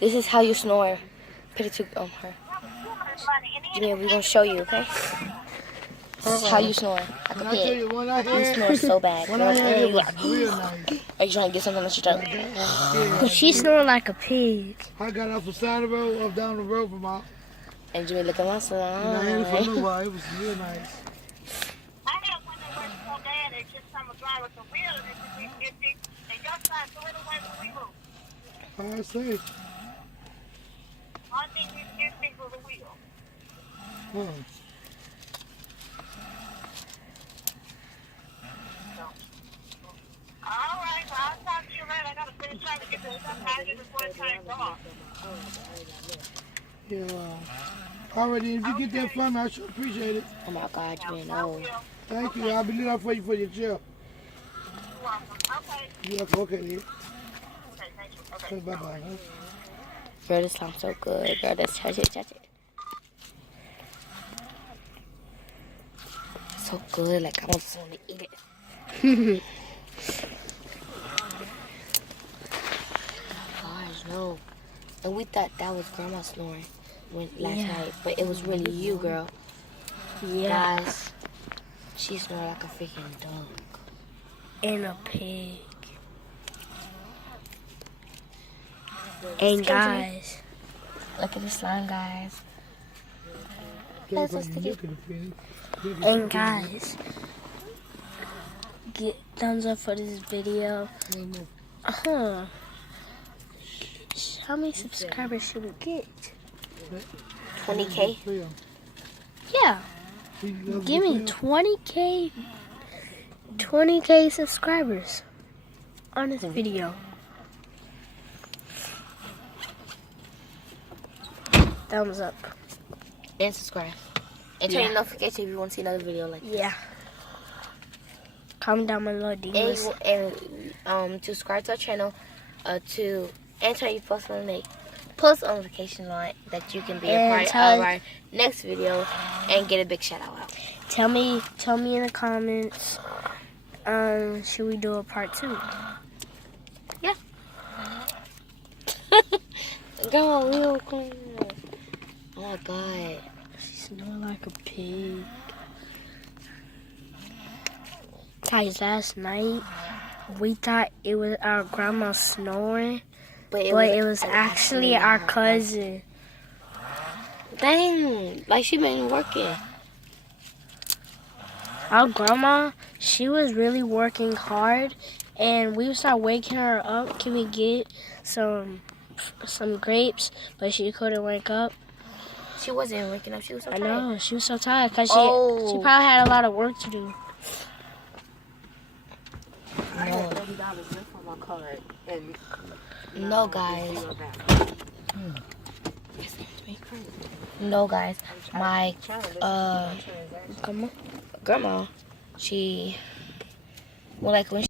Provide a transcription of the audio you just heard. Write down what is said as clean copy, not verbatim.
This is how you snore. Put it to her. Jimmy, we're gonna show you, okay? This is how you snore. Like a pig. You snore so bad. It was real nice. Are you trying to get something on your throat? She snoring like a pig. I got off the side of the road, up down the road from my. And Jimmy, look at my snore. And I had it for a little while. It was real nice. I have one that works so bad, it just come drive with the wheel, and your side, so it'll work when we move. I say. I think you get me for the wheel. Huh. All right, well, I'll talk to you later. I gotta finish trying to get this stuff out of here before it's time to go off. Yeah. Alright, if you get that from me, I sure appreciate it. Oh my God, Jimmy, no. Thank you. I'll be looking out for you for your chair. You're welcome. Okay. You're welcome. Okay, then. Okay, thank you. Okay. Okay, bye-bye. Huh? Girl, this sounds so good. Girl, let's touch it, touch it. So good, like I just want to eat it. Gosh, no. And we thought that was Grandma snoring last night, but it was really you, girl. Yeah. Guys, she snored like a freaking dog. And a pig. And guys, Look at the slime, guys. Look so at sticky. the penny. and guys, get thumbs up for this video. How many subscribers should we get? 20K. Yeah, give me 20K 20K subscribers on this video. Thumbs up. And subscribe. And turn your notification if you want to see another video like this. Yeah. Comment down below, Divas. And to subscribe to our channel, to enter your post notification on that you can be a part of our next video and get a big shout out. Tell me in the comments. Should we do a part 2? Yeah. Go on, real quick. Oh my God. She snored like a pig. Guys, last night we thought it was our grandma snoring, but it was actually our cousin. Dang, like she been working. Our grandma, she was really working hard, and we would start waking her up. Can we get some grapes? But she couldn't wake up. She wasn't waking up. She was so I tired. know, she was so tired because she probably had a lot of work to do. No, guys. No, guys. My grandma, she, well, like when